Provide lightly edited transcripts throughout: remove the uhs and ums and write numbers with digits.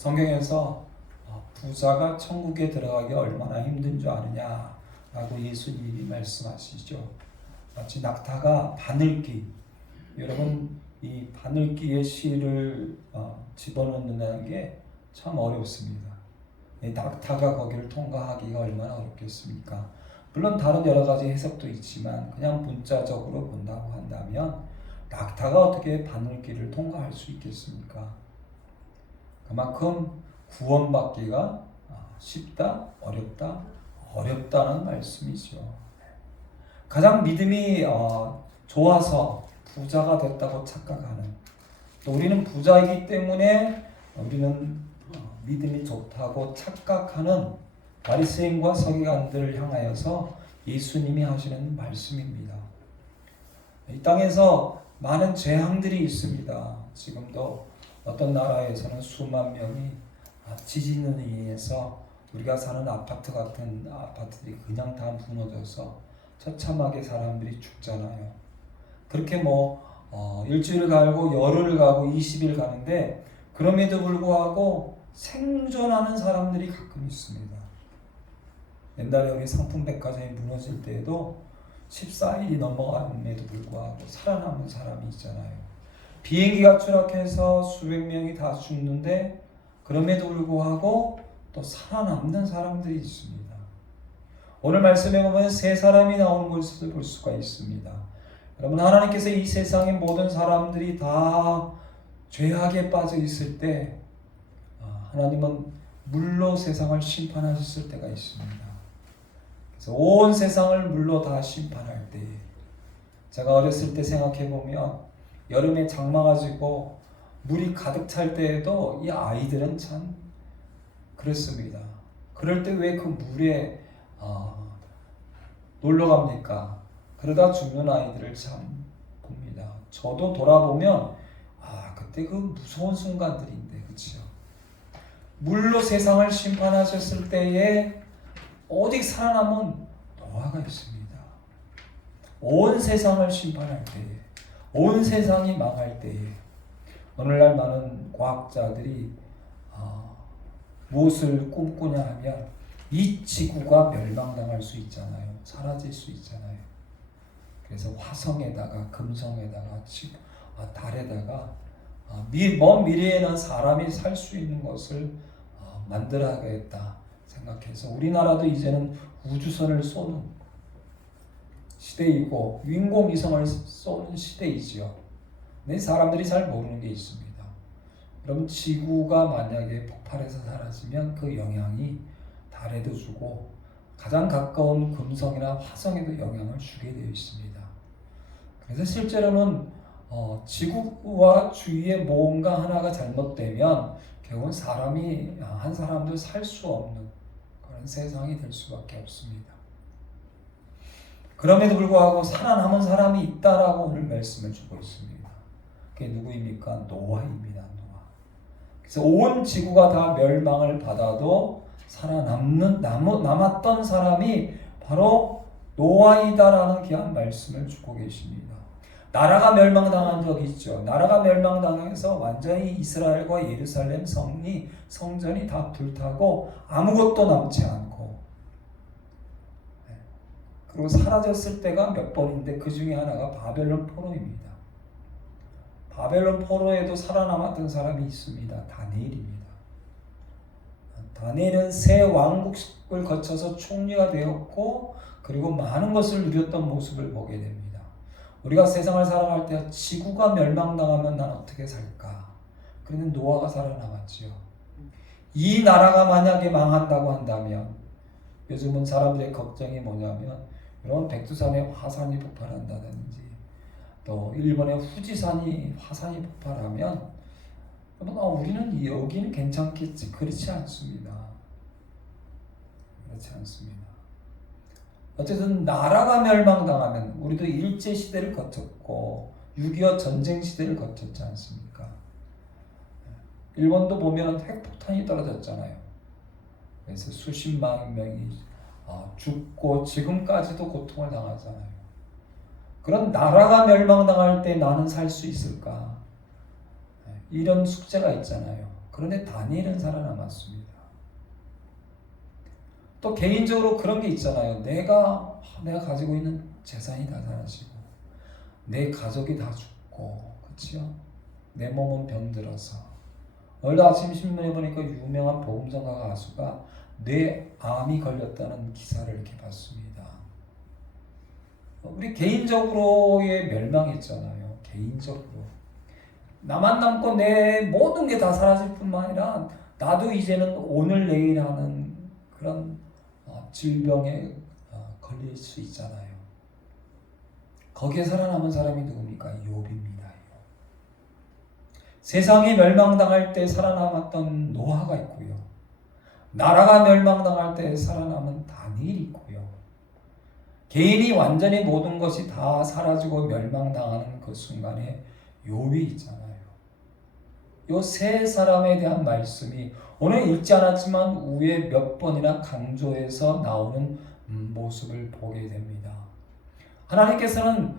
성경에서 부자가 천국에 들어가기 얼마나 힘든 줄 아느냐라고 예수님이 말씀하시죠. 마치 낙타가 바늘기, 여러분 이 바늘기에 실을 집어넣는다는 게 참 어렵습니다. 이 낙타가 거기를 통과하기가 얼마나 어렵겠습니까? 물론 다른 여러 가지 해석도 있지만 그냥 문자적으로 본다고 한다면 낙타가 어떻게 바늘길을 통과할 수 있겠습니까? 그만큼 구원받기가 쉽다, 어렵다, 어렵다는 말씀이죠. 가장 믿음이 좋아서 부자가 됐다고 착각하는, 또 우리는 부자이기 때문에 우리는 믿음이 좋다고 착각하는 바리새인과 서기관들을 향하여서 예수님이 하시는 말씀입니다. 이 땅에서 많은 재앙들이 있습니다. 지금도 어떤 나라에서는 수만 명이 지진으로 인해서 우리가 사는 아파트 같은 아파트들이 그냥 다 무너져서 처참하게 사람들이 죽잖아요. 그렇게 일주일 가고 열흘 가고 20일 가는데 그럼에도 불구하고 생존하는 사람들이 가끔 있습니다. 옛날에 우리 상품백화점이 무너질 때에도 14일이 넘어감에도 불구하고 살아남은 사람이 있잖아요. 비행기가 추락해서 수백 명이 다 죽는데 그럼에도 불구하고 또 살아남는 사람들이 있습니다. 오늘 말씀에 보면 세 사람이 나오는 것을 볼 수가 있습니다. 여러분, 하나님께서 이 세상의 모든 사람들이 다 죄악에 빠져 있을 때 하나님은 물로 세상을 심판하셨을 때가 있습니다. 그래서 온 세상을 물로 다 심판할 때에, 제가 어렸을 때 생각해 보면 여름에 장마가 지고 물이 가득 찰 때에도 이 아이들은 참 그랬습니다. 그럴 때 왜 그 물에 놀러 갑니까? 그러다 죽는 아이들을 참 봅니다. 저도 돌아보면 그때 그 무서운 순간들인데, 그렇죠? 물로 세상을 심판하셨을 때에 오직 살아남은 노아가 있습니다. 온 세상을 심판할 때에, 온 세상이 망할 때에, 오늘날 많은 과학자들이 무엇을 꿈꾸냐 하면 이 지구가 멸망당할 수 있잖아요. 사라질 수 있잖아요. 그래서 화성에다가 금성에다가 달에다가 먼 미래에는 사람이 살 수 있는 것을 만들어야겠다 생각해서 우리나라도 이제는 우주선을 쏘는 시대이고 인공위성을 쏘는 시대이지요. 근데 사람들이 잘 모르는 게 있습니다. 그럼 지구가 만약에 폭발해서 사라지면 그 영향이 달에도 주고 가장 가까운 금성이나 화성에도 영향을 주게 되어 있습니다. 그래서 실제로는 지구와 주위에 뭔가 하나가 잘못되면 결국은 한 사람도 살 수 없는 그런 세상이 될 수밖에 없습니다. 그럼에도 불구하고 살아남은 사람이 있다라고 오늘 말씀을 주고 있습니다. 그게 누구입니까? 노아입니다. 노아. 그래서 온 지구가 다 멸망을 받아도 남았던 사람이 바로 노아이다라는 귀한 말씀을 주고 계십니다. 나라가 멸망당한 적이 있죠. 나라가 멸망당해서 완전히 이스라엘과 예루살렘 성전이 다 불타고 아무것도 남지 않고, 그리고 사라졌을 때가 몇 번인데 그 중에 하나가 바벨론 포로입니다. 바벨론 포로에도 살아남았던 사람이 있습니다. 다니엘입니다. 다니엘은 새 왕국을 거쳐서 총리가 되었고 그리고 많은 것을 누렸던 모습을 보게 됩니다. 우리가 세상을 살아갈 때 지구가 멸망당하면 난 어떻게 살까? 그런데 노아가 살아남았지요. 이 나라가 만약에 망한다고 한다면, 요즘은 사람들의 걱정이 뭐냐면 이런 백두산에 화산이 폭발한다든지 또 일본의 후지산이 화산이 폭발하면 우리는 여기는 괜찮겠지. 그렇지 않습니다. 그렇지 않습니다. 어쨌든 나라가 멸망당하면, 우리도 일제시대를 거쳤고 6.25 전쟁시대를 거쳤지 않습니까? 일본도 보면 핵폭탄이 떨어졌잖아요. 그래서 수십만 명이 죽고 지금까지도 고통을 당하잖아요. 그런 나라가 멸망당할 때 나는 살 수 있을까? 이런 숙제가 있잖아요. 그런데 다니엘은 살아남았습니다. 또 개인적으로 그런 게 있잖아요. 내가 가지고 있는 재산이 다 사라지고 내 가족이 다 죽고, 그렇죠? 내 몸은 병들어서. 오늘 아침 신문에 보니까 유명한 복음전가 가수가 뇌암이 걸렸다는 기사를 이렇게 봤습니다. 우리 개인적으로의 멸망이 있잖아요. 개인적으로 나만 남고 내 모든 게 다 사라질 뿐만 아니라 나도 이제는 오늘 내일 하는 그런 질병에 걸릴 수 있잖아요. 거기에 살아남은 사람이 누굽니까? 욥입니다. 세상이 멸망당할 때 살아남았던 노아가 있고요. 나라가 멸망당할 때 살아남은 다니엘이 있고요. 개인이 완전히 모든 것이 다 사라지고 멸망당하는 그 순간에 욥이 있잖아요. 요 세 사람에 대한 말씀이 오늘 읽지 않았지만 후에 몇 번이나 강조해서 나오는 모습을 보게 됩니다. 하나님께서는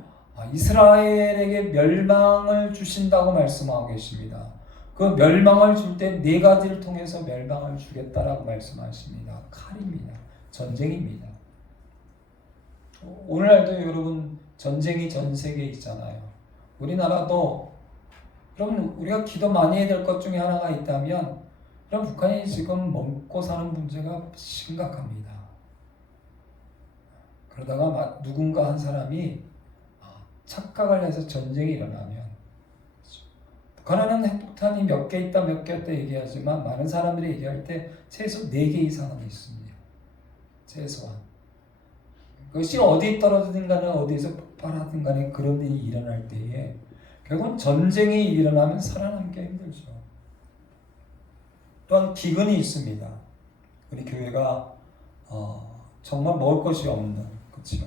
이스라엘에게 멸망을 주신다고 말씀하고 계십니다. 그 멸망을 줄 때 네 가지를 통해서 멸망을 주겠다라고 말씀하십니다. 칼입니다. 전쟁입니다. 오늘날도 여러분 전쟁이 전 세계에 있잖아요. 우리나라도 여러분 우리가 기도 많이 해야 될 것 중에 하나가 있다면 그럼 북한이 지금 먹고 사는 문제가 심각합니다. 그러다가 누군가 한 사람이 착각을 해서 전쟁이 일어나면, 북한에는 핵폭탄이 몇 개 있다 몇 개 없다 얘기하지만 많은 사람들이 얘기할 때 최소 4개 이상은 있습니다. 최소한. 그것이 어디 떨어지든 간에 어디에서 폭발하든 간에 그런 일이 일어날 때에 결국은 전쟁이 일어나면 살아남기 힘들죠. 또한 기근이 있습니다. 우리 교회가 정말 먹을 것이 없는, 그렇죠?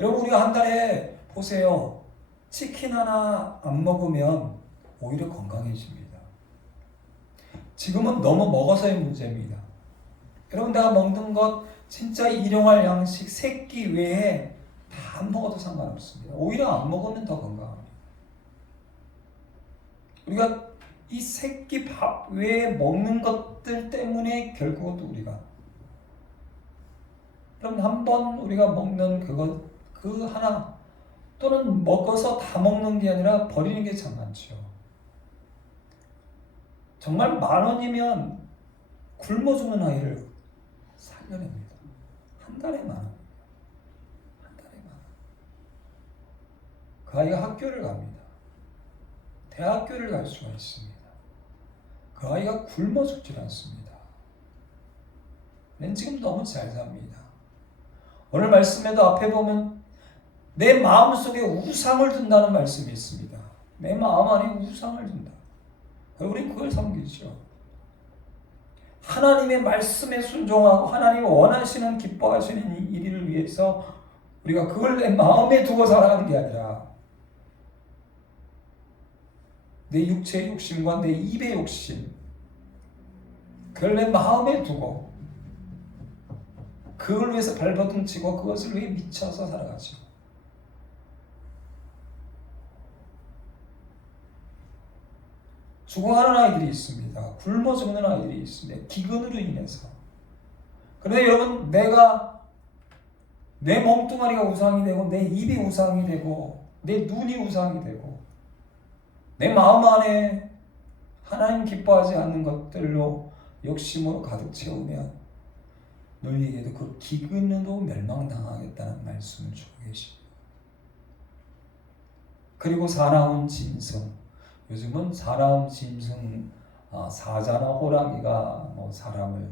여러분 우리가 한 달에 보세요. 치킨 하나 안 먹으면 오히려 건강해집니다. 지금은 너무 먹어서의 문제입니다. 여러분 내가 먹는 것 진짜 일용할 양식 3끼 외에 다 안 먹어도 상관없습니다. 오히려 안 먹으면 더 건강합니다. 우리가 이 3끼 밥 외에 먹는 것들 때문에 결국은 우리가 그럼 한번 우리가 먹는 그 하나 또는 먹어서 다 먹는 게 아니라 버리는 게 참 많죠. 정말 10,000원이면 굶어 죽는 아이를 살려냅니다. 한 달에 10,000원. 한 달에 10,000원. 그 아이가 학교를 갑니다. 대학교를 갈 수가 있습니다. 그 아이가 굶어 죽질 않습니다. 난 지금 너무 잘 삽니다. 오늘 말씀에도 앞에 보면 내 마음속에 우상을 둔다는 말씀이 있습니다. 내 마음 안에 우상을 둔다. 우리 그걸 섬기죠. 하나님의 말씀에 순종하고 하나님이 원하시는 기뻐하시는 일을 위해서 우리가 그걸 내 마음에 두고 살아가는 게 아니라 내 육체의 욕심과 내 입의 욕심 그걸 내 마음에 두고 그걸 위해서 발버둥치고 그것을 위해 미쳐서 살아가죠. 죽어가는 아이들이 있습니다. 굶어 죽는 아이들이 있습니다. 기근으로 인해서. 그런데 여러분 내가 내 몸뚱아리가 우상이 되고 내 입이 우상이 되고 내 눈이 우상이 되고 내 마음 안에 하나님 기뻐하지 않는 것들로 욕심으로 가득 채우면 너희에게도 그 기근으로 멸망당하겠다는 말씀을 주고 계십니다. 그리고 사나운 짐승. 요즘은 사나운 짐승, 사자나 호랑이가 뭐 사람을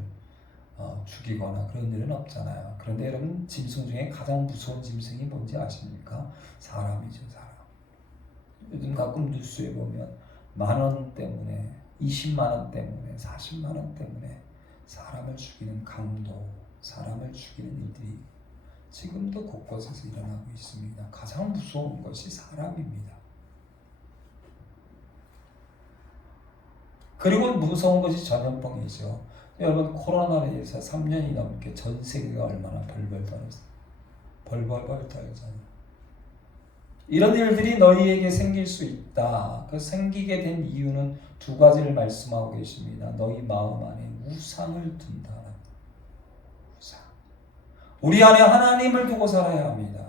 죽이거나 그런 일은 없잖아요. 그런데 여러분 짐승 중에 가장 무서운 짐승이 뭔지 아십니까? 사람이죠, 사람. 요즘 가끔 뉴스에 보면 10,000원 때문에, 200,000원 때문에, 400,000원 때문에 사람을 죽이는 강도, 사람을 죽이는 일들이 지금도 곳곳에서 일어나고 있습니다. 가장 무서운 것이 사람입니다. 그리고 무서운 것이 전염병이죠. 여러분 코로나로 인해서 3년이 넘게 전 세계가 얼마나 벌벌 떨었어요. 벌벌벌 떨잖아요. 이런 일들이 너희에게 생길 수 있다. 그 생기게 된 이유는 두 가지를 말씀하고 계십니다. 너희 마음 안에 우상을 둔다. 우상. 우리 안에 하나님을 두고 살아야 합니다.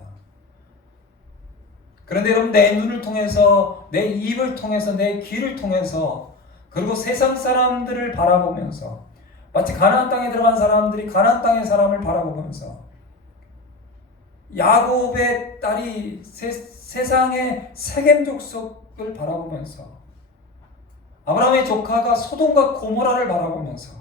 그런데 여러분, 내 눈을 통해서, 내 입을 통해서, 내 귀를 통해서, 그리고 세상 사람들을 바라보면서, 마치 가나안 땅에 들어간 사람들이 가나안 땅의 사람을 바라보면서, 야곱의 딸이 세상의 세겜 족속을 바라보면서, 아브라함의 조카가 소돔과 고모라를 바라보면서,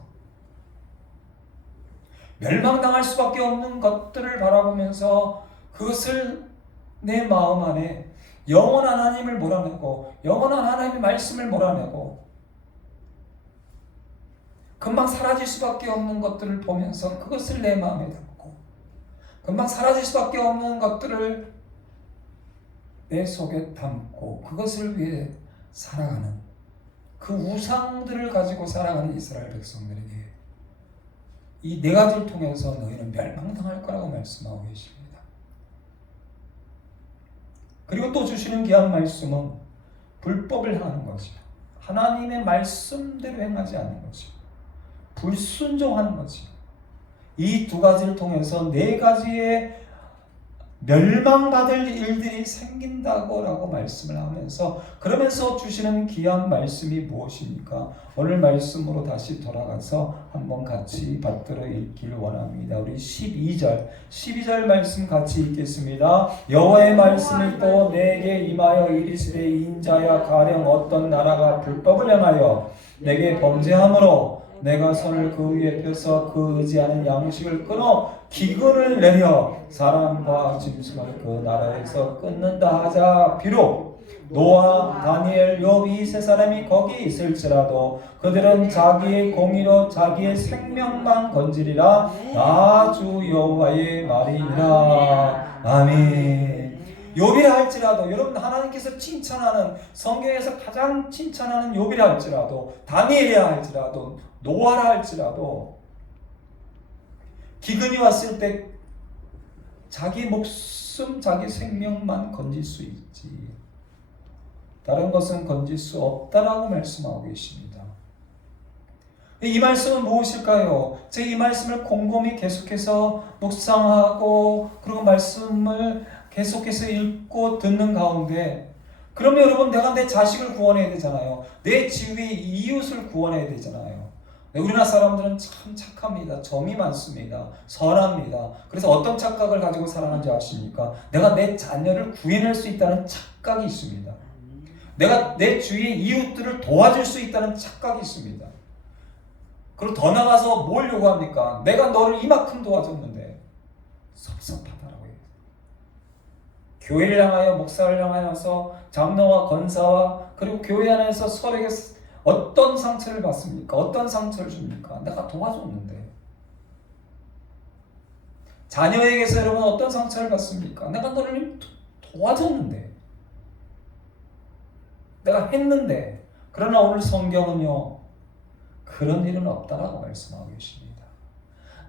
멸망당할 수밖에 없는 것들을 바라보면서 그것을 내 마음 안에 영원한 하나님을 몰아내고, 영원한 하나님의 말씀을 몰아내고, 금방 사라질 수밖에 없는 것들을 보면서 그것을 내 마음에 담고, 금방 사라질 수밖에 없는 것들을 내 속에 담고, 그것을 위해 살아가는, 그 우상들을 가지고 살아가는 이스라엘 백성들에게 이 네 가지를 통해서 너희는 멸망당할 거라고 말씀하고 계십니다. 그리고 또 주시는 귀한 말씀은 불법을 행하는 것이요, 하나님의 말씀대로 행하지 않는 것이요, 불순종하는 것이요. 이 두 가지를 통해서 네 가지의 멸망받을 일들이 생긴다고 말씀을 하면서, 그러면서 주시는 귀한 말씀이 무엇입니까? 오늘 말씀으로 다시 돌아가서 한번 같이 받들어 읽기를 원합니다. 우리 12절 말씀 같이 읽겠습니다. 여호와의 말씀이 또 내게 임하여 이르시되, 인자야, 가령 어떤 나라가 불법을 행하여 내게 범죄함으로 내가 손을 그 위에 펴서 그 의지하는 양식을 끊어 기근을 내려 사람과 짐승을 그 나라에서 끊는다 하자. 비록 노아, 다니엘, 욥 이 세 사람이 거기 있을지라도 그들은 자기의 공의로 자기의 생명만 건지리라. 나 주 여호와의 말이니라. 아멘. 욥이라 할지라도, 여러분, 하나님께서 칭찬하는, 성경에서 가장 칭찬하는 욥이라 할지라도, 다니엘이라 할지라도, 노아라 할지라도, 기근이 왔을 때 자기 목숨, 자기 생명만 건질 수 있지 다른 것은 건질 수 없다라고 말씀하고 계십니다. 이 말씀은 무엇일까요? 제가 이 말씀을 곰곰이 계속해서 묵상하고, 그리고 말씀을 계속해서 읽고 듣는 가운데, 그러면 여러분, 내가 내 자식을 구원해야 되잖아요. 내 주위 이웃을 구원해야 되잖아요. 우리나라 사람들은 참 착합니다. 정이 많습니다. 선합니다. 그래서 어떤 착각을 가지고 살아가는지 아십니까? 내가 내 자녀를 구해낼 수 있다는 착각이 있습니다. 내가 내 주위의 이웃들을 도와줄 수 있다는 착각이 있습니다. 그리고 더 나가서 뭘 요구합니까? 내가 너를 이만큼 도와줬는데 섭섭하다라고 해요. 교회를 향하여, 목사를 향하여서 장로와 권사와 그리고 교회 안에서 서로에게 어떤 상처를 받습니까? 어떤 상처를 줍니까? 내가 도와줬는데. 자녀에게서 여러분 어떤 상처를 받습니까? 내가 너를 도와줬는데, 내가 했는데. 그러나 오늘 성경은요, 그런 일은 없다라고 말씀하고 계십니다.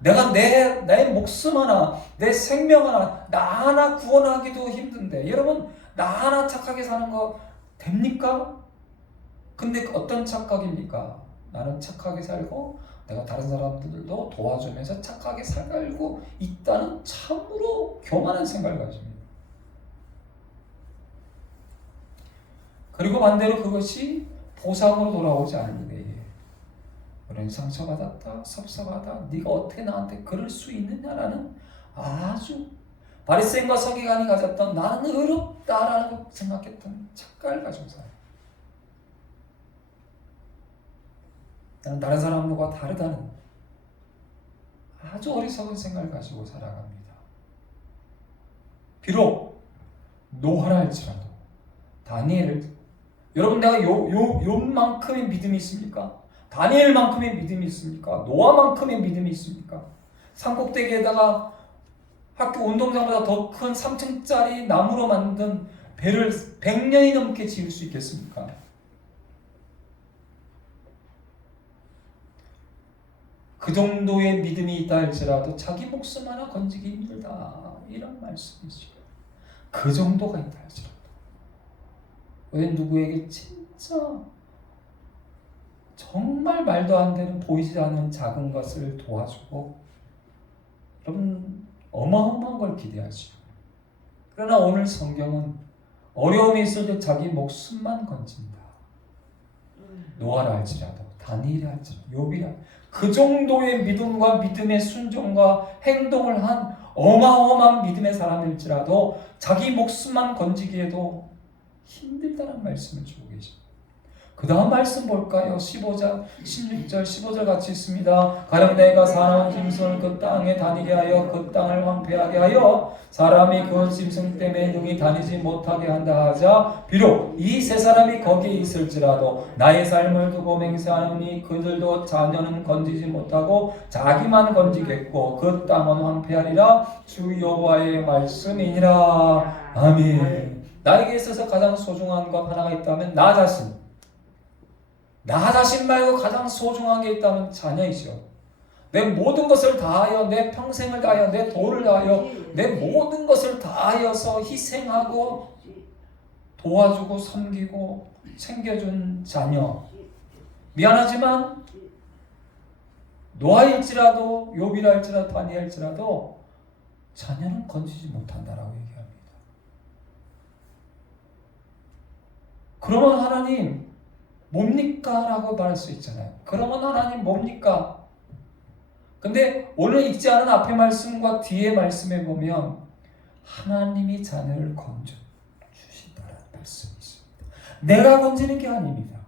내가 내 목숨 하나, 내 생명 하나, 나 하나 구원하기도 힘든데, 여러분, 나 하나 착하게 사는 거 됩니까? 근데 어떤 착각입니까? 나는 착하게 살고 내가 다른 사람들도 도와주면서 착하게 살고 있다는 참으로 교만한 생각을 가집니다. 그리고 반대로 그것이 보상으로 돌아오지 않는데, 우리는 상처받았다, 섭섭하다, 네가 어떻게 나한테 그럴 수 있느냐라는 아주 바리새인과 서기관이 가졌던 나는 의롭다라고 생각했던 착각을 가지고 살아요. 나는 다른 사람들과 다르다는 아주 어리석은 생각을 가지고 살아갑니다. 비록 노아라 할지라도, 다니엘을, 여러분, 내가 욥만큼의 믿음이 있습니까? 다니엘만큼의 믿음이 있습니까? 노아만큼의 믿음이 있습니까? 산꼭대기에다가 학교 운동장보다 더 큰 3층짜리 나무로 만든 배를 100년이 넘게 지을 수 있겠습니까? 그 정도의 믿음이 있다 할지라도 자기 목숨 하나 건지기 힘들다, 이런 말씀이죠. 그 정도가 있다 할지라도. 왜 누구에게 진짜 정말 말도 안 되는 보이지 않는 작은 것을 도와주고 여러분 어마어마한 걸 기대하죠. 그러나 오늘 성경은 어려움이 있을 때 자기 목숨만 건진다. 노아라 할지라도 다니엘이라 할지라도 욥이라 그 정도의 믿음과 믿음의 순종과 행동을 한 어마어마한 믿음의 사람일지라도 자기 목숨만 건지기에도 힘들다는 말씀을 주고 계십니다. 그 다음 말씀 볼까요? 15절, 16절, 15절 같이 있습니다. 가령 내가 사나운 짐승을 그 땅에 다니게 하여 그 땅을 황폐하게 하여 사람이 그 짐승 때문에 능히 다니지 못하게 한다 하자 비록 이 세 사람이 거기에 있을지라도 나의 삶을 두고 맹세하느니 그들도 자녀는 건지지 못하고 자기만 건지겠고 그 땅은 황폐하리라 주 여호와의 말씀이니라. 아멘. 나에게 있어서 가장 소중한 것 하나가 있다면 나 자신 말고 가장 소중한 게 있다면 자녀이죠. 내 모든 것을 다하여 내 평생을 다하여 내 돈을 다하여 내 모든 것을 다하여서 희생하고 도와주고 섬기고 챙겨준 자녀. 미안하지만 노아일지라도 욥이라 할지라도 다니엘일지라도 자녀는 건지지 못한다라고 얘기합니다. 그러면 하나님 뭡니까? 라고 말할 수 있잖아요. 그러면 하나님 뭡니까? 근데 오늘 읽지 않은 앞의 말씀과 뒤의 말씀에 보면 하나님이 자녀를 건져 주신다는 말씀이 있습니다. 내가 건지는 게 아닙니다.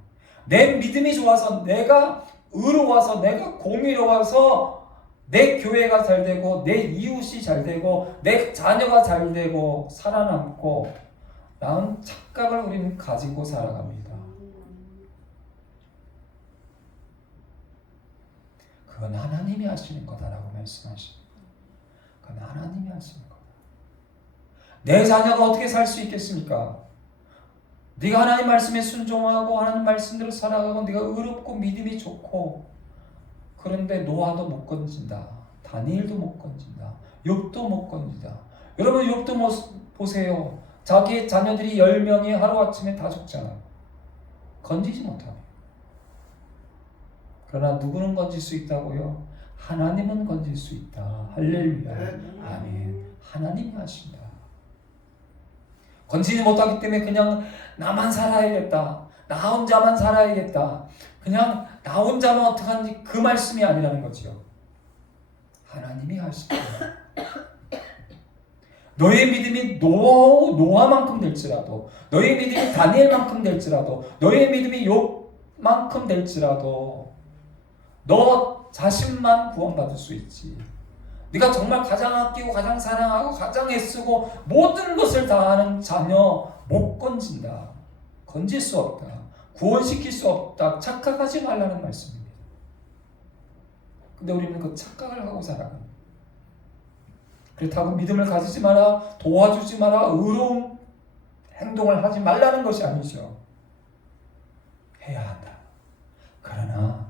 내 믿음이 좋아서 내가 의로워서 내가 공의로워서 내 교회가 잘 되고 내 이웃이 잘 되고 내 자녀가 잘 되고 살아남고 라는 착각을 우리는 가지고 살아갑니다. 그건 하나님이 하시는 거다라고 말씀하십니다. 그건 하나님이 하시는 거다. 내 자녀가 어떻게 살 수 있겠습니까? 네가 하나님 말씀에 순종하고 하나님 말씀대로 살아가고 네가 의롭고 믿음이 좋고 그런데 노아도 못 건진다. 다니엘도 못 건진다. 욥도 못 건진다. 여러분 욥도 보세요. 자기의 자녀들이 10명이 하루아침에 다 죽잖아요. 건지지 못하고. 그러나 누구는 건질 수 있다고요? 하나님은 건질 수 있다. 할렐루야. 아멘. 하나님이 하신다. 건지지 못하기 때문에 그냥 나만 살아야겠다. 나 혼자만 살아야겠다. 그냥 나 혼자만 어떡하는지 그 말씀이 아니라는 거죠. 하나님이 하신다. 너의 믿음이 노아만큼 될지라도 너의 믿음이 다니엘만큼 될지라도 너의 믿음이 욥만큼 될지라도 너 자신만 구원받을 수 있지. 네가 정말 가장 아끼고 가장 사랑하고 가장 애쓰고 모든 것을 다하는 자녀 못 건진다. 건질 수 없다. 구원시킬 수 없다. 착각하지 말라는 말씀입니다. 근데 우리는 그 착각을 하고 살아갑니다. 그렇다고 믿음을 가지지 마라, 도와주지 마라, 의로운 행동을 하지 말라는 것이 아니죠. 해야 한다. 그러나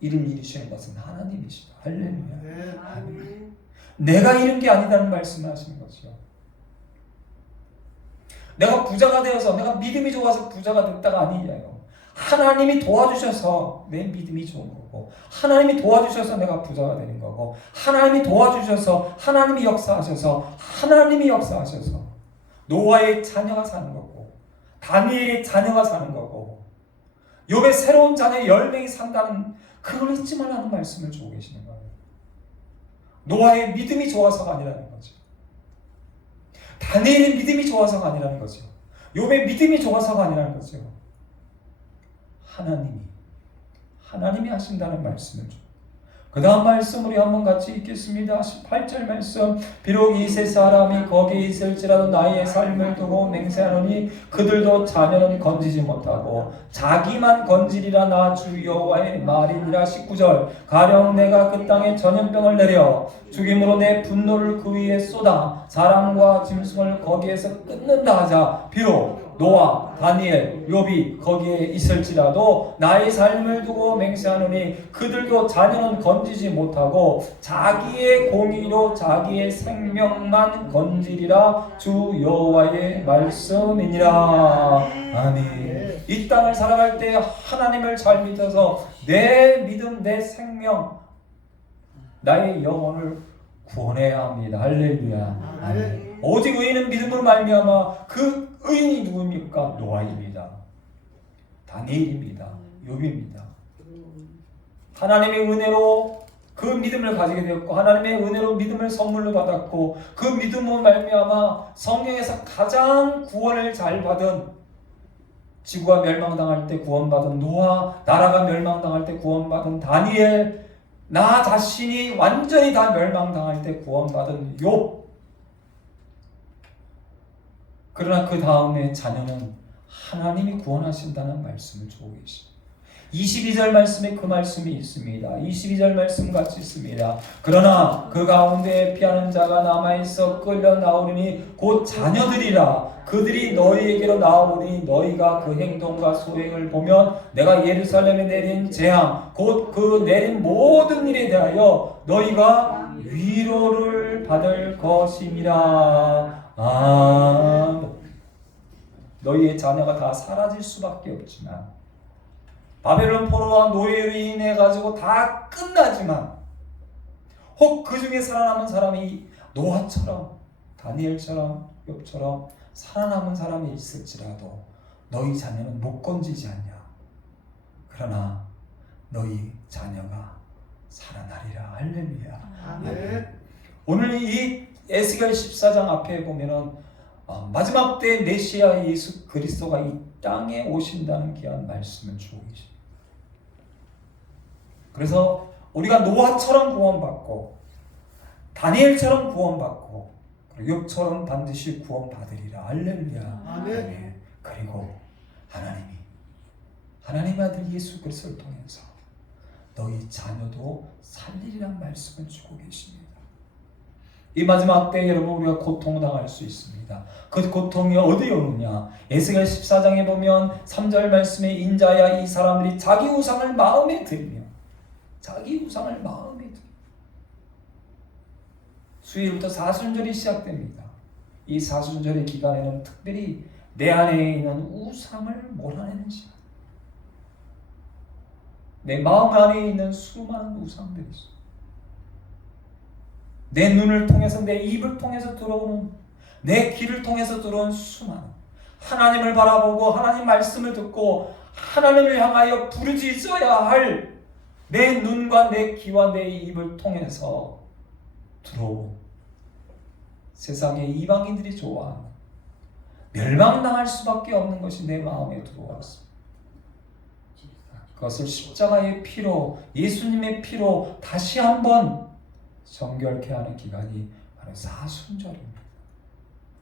이를 이루시는 것은 하나님이시다. 할렐루야. 아멘. 내가 이룬 게 아니다는 말씀을 하시는 거죠. 내가 부자가 되어서 내가 믿음이 좋아서 부자가 됐다가 아니에요. 하나님이 도와주셔서 내 믿음이 좋은 거고 하나님이 도와주셔서 내가 부자가 되는 거고 하나님이 도와주셔서 하나님이 역사하셔서 노아의 자녀가 사는 거고 다니엘의 자녀가 사는 거고 욥의 새로운 자녀 10명이 산다는 그걸 잊지 말라는 말씀을 주고 계시는 거예요. 노아의 믿음이 좋아서가 아니라는 거죠. 다니엘의 믿음이 좋아서가 아니라는 거죠. 욥의 믿음이 좋아서가 아니라는 거죠. 하나님이 하신다는 말씀을 줘. 그 다음 말씀 우리 한번 같이 읽겠습니다. 18절 말씀. 비록 이 세 사람이 거기에 있을지라도 나의 삶을 두고 맹세하노니 그들도 자녀는 건지지 못하고 자기만 건지리라 나 주 여호와의 말이니라. 19절. 가령 내가 그 땅에 전염병을 내려 죽임으로 내 분노를 그 위에 쏟아 사람과 짐승을 거기에서 끊는다 하자 비록 노아, 다니엘, 욥이 거기에 있을지라도 나의 삶을 두고 맹세하노니 그들도 자녀는 건지지 못하고 자기의 공의로 자기의 생명만 건지리라. 주 여호와의 말씀이니라. 아멘. 이 땅을 살아갈 때 하나님을 잘 믿어서 내 믿음, 내 생명, 나의 영혼을 구원해야 합니다. 할렐루야. 아멘. 오직 의인은 믿음으로 말미암아. 그 의인이 누구입니까? 노아입니다. 다니엘입니다. 욥입니다. 하나님의 은혜로 그 믿음을 가지게 되었고 하나님의 은혜로 믿음을 선물로 받았고 그 믿음으로 말미암아 성경에서 가장 구원을 잘 받은, 지구가 멸망당할 때 구원받은 노아, 나라가 멸망당할 때 구원받은 다니엘, 나 자신이 완전히 다 멸망당할 때 구원받은 욥. 그러나 그 다음에 자녀는 하나님이 구원하신다는 말씀을 주고 계십니다. 22절 말씀에 그 말씀이 있습니다. 22절 말씀 같이 있습니다. 그러나 그 가운데 피하는 자가 남아있어 끌려 나오리니 곧 자녀들이라. 그들이 너희에게로 나오니 너희가 그 행동과 소행을 보면 내가 예루살렘에 내린 재앙 곧 그 내린 모든 일에 대하여 너희가 위로를 받을 것임이라. 너희의 자녀가 다 사라질 수밖에 없지만, 바벨론 포로와 노예로 인해 가지고 다 끝나지만, 혹 그 중에 살아남은 사람이 노아처럼 다니엘처럼 욥처럼 살아남은 사람이 있을지라도 너희 자녀는 못 건지지 않냐. 그러나 너희 자녀가 살아나리라. 할렐루야. 아멘. 오늘 이 에스겔 14장 앞에 보면은 마지막 때 메시아 예수 그리스도가 이 땅에 오신다는 귀한 말씀을 주고 계십니다. 그래서 우리가 노아처럼 구원받고 다니엘처럼 구원받고 그리고 욥처럼 반드시 구원받으리라. 할렐루야. 아멘. 그리고 하나님의 아들 예수 그리스도를 통해서 너희 자녀도 살리리란 말씀을 주고 계십니다. 이 마지막 때에 여러분 우리가 고통당할 수 있습니다. 그 고통이 어디에 오느냐? 에스겔 14장에 보면 3절 말씀에 인자야 이 사람들이 자기 우상을 마음에 들이며 수일부터 사순절이 시작됩니다. 이 사순절의 기간에는 특별히 내 안에 있는 우상을 몰아내는 시간, 내 마음 안에 있는 수많은 우상들이 있어요. 내 눈을 통해서, 내 입을 통해서 들어오는, 내 귀를 통해서 들어온 수많은, 하나님을 바라보고 하나님 말씀을 듣고 하나님을 향하여 부르짖어야 할 내 눈과 내 귀와 내 입을 통해서 들어온 세상의 이방인들이 좋아하는, 멸망당할 수밖에 없는 것이 내 마음에 들어왔습니다. 그것을 십자가의 피로, 예수님의 피로 다시 한번 정결케 하는 기간이 바로 사순절입니다.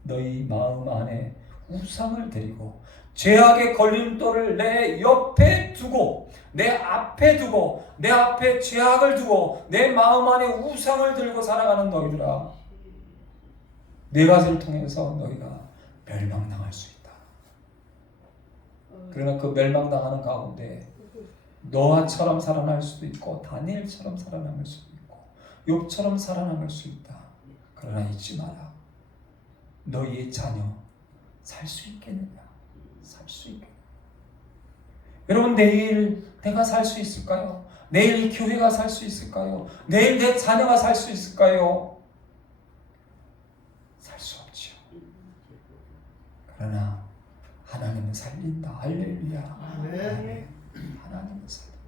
너희 마음 안에 우상을 데리고 죄악의 걸림돌을 내 옆에 두고, 내 앞에 두고, 내 앞에 죄악을 두고 내 마음 안에 우상을 들고 살아가는 너희들아, 네 가지를 통해서 너희가 멸망당할 수 있다. 그러나 그 멸망당하는 가운데 노아처럼 살아날 수도 있고 다니엘처럼 살아남을 수도 있고 욥처럼 살아남을 수 있다. 그러나 잊지 마라. 너희의 자녀 살 수 있겠느냐? 살 수 있겠느냐? 여러분, 내일 내가 살 수 있을까요? 내일 이 교회가 살 수 있을까요? 내일 내 자녀가 살 수 있을까요? 살 수 없지요. 그러나 하나님은 살린다. 할렐루야. 아멘. 하나님은 살린다.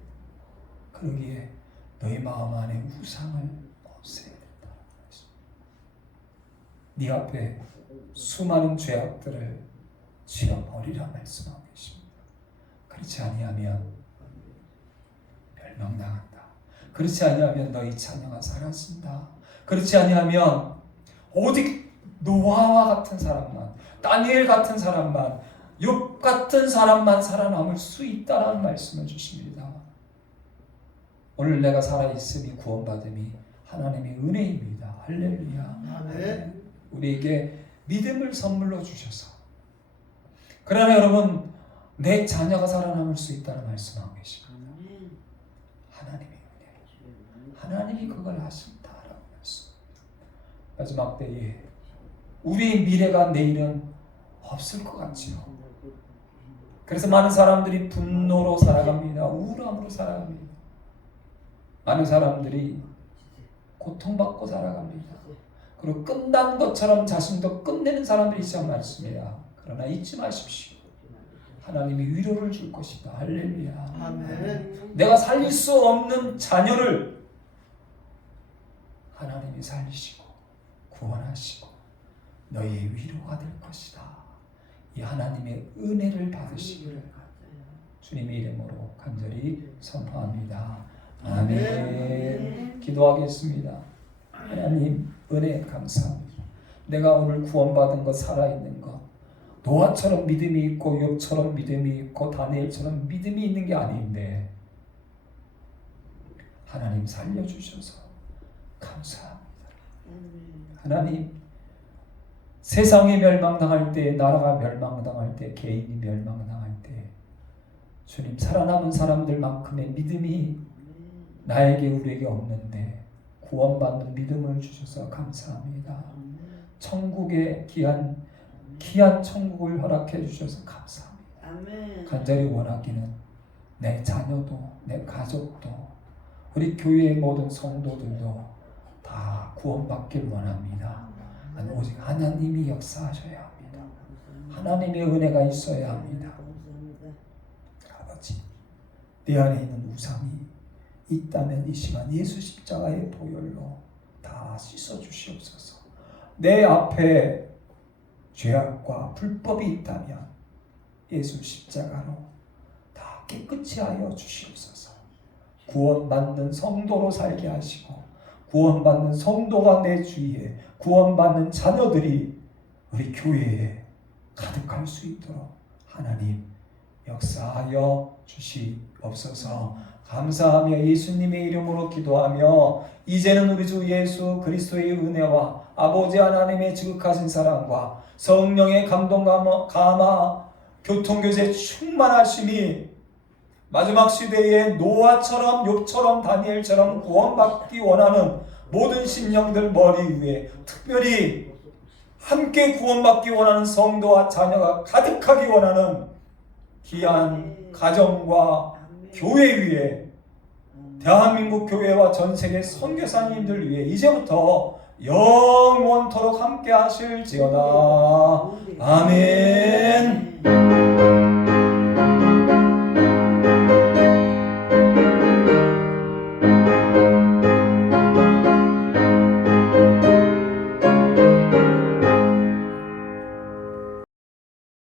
그러기에 너희 마음 안에 우상을 없애야 된다. 네 앞에 수많은 죄악들을 지어버리라 말씀하고 계십니다. 그렇지 아니하면 멸망당한다. 그렇지 아니하면 너희 자녀가 사라진다. 그렇지 아니하면 오직 노아와 같은 사람만, 다니엘 같은 사람만, 욥 같은 사람만 살아남을 수 있다라는 말씀을 주십니다. 오늘 내가 살아있음이 구원받음이 하나님의 은혜입니다. 할렐루야. 아멘. 우리에게 믿음을 선물로 주셔서 그러나 여러분, 내 자녀가 살아남을 수 있다는 말씀하고 계십니다. 하나님의 은혜, 하나님이 그걸 하신다라고 말씀. 마지막 때에 우리의 미래가 내일은 없을 것 같지요. 그래서 많은 사람들이 분노로 살아갑니다. 우울함으로 살아갑니다. 많은 사람들이 고통받고 살아갑니다. 그리고 끝난 것처럼 자신도 끝내는 사람들이 참 많습니다. 그러나 잊지 마십시오. 하나님이 위로를 줄 것이다. 할렐루야. 아멘. 내가 살릴 수 없는 자녀를 하나님이 살리시고 구원하시고 너희의 위로가 될 것이다. 이 하나님의 은혜를 받으시기를 주님의 이름으로 간절히 선포합니다. 아멘. 기도하겠습니다. 하나님 은혜 감사합니다. 내가 오늘 구원받은 것, 살아있는 것, 노아처럼 믿음이 있고 욥처럼 믿음이 있고 다니엘처럼 믿음이 있는 게 아닌데 하나님 살려주셔서 감사합니다. 하나님, 세상이 멸망당할 때, 나라가 멸망당할 때, 개인이 멸망당할 때 주님, 살아남은 사람들만큼의 믿음이 나에게 우리에게 없는데 구원받는 믿음을 주셔서 감사합니다. 천국의 귀한 천국을 허락해 주셔서 감사합니다. 간절히 원하기는 내 자녀도, 내 가족도, 우리 교회의 모든 성도들도 다 구원받길 원합니다. 오직 하나님이 역사하셔야 합니다. 하나님의 은혜가 있어야 합니다. 아버지, 내 안에 있는 우상이 있다면 이 시간 예수 십자가의 보혈로 다 씻어주시옵소서. 내 앞에 죄악과 불법이 있다면 예수 십자가로 다 깨끗이 하여 주시옵소서. 구원받는 성도로 살게 하시고 구원받는 성도가 내 주위에, 구원받는 자녀들이 우리 교회에 가득할 수 있도록 하나님 역사하여 주시옵소서. 감사하며 예수님의 이름으로 기도하며 이제는 우리 주 예수 그리스도의 은혜와 아버지 하나님의 지극하신 사랑과 성령의 감동 감화 교통교제 충만하심이 마지막 시대에 노아처럼 욥처럼 다니엘처럼 구원받기 원하는 모든 심령들 머리 위에, 특별히 함께 구원받기 원하는 성도와 자녀가 가득하기 원하는 귀한 가정과 교회 위에, 대한민국 교회와 전 세계 선교사님들 위해 이제부터 영원토록 함께 하실지어다. 아멘.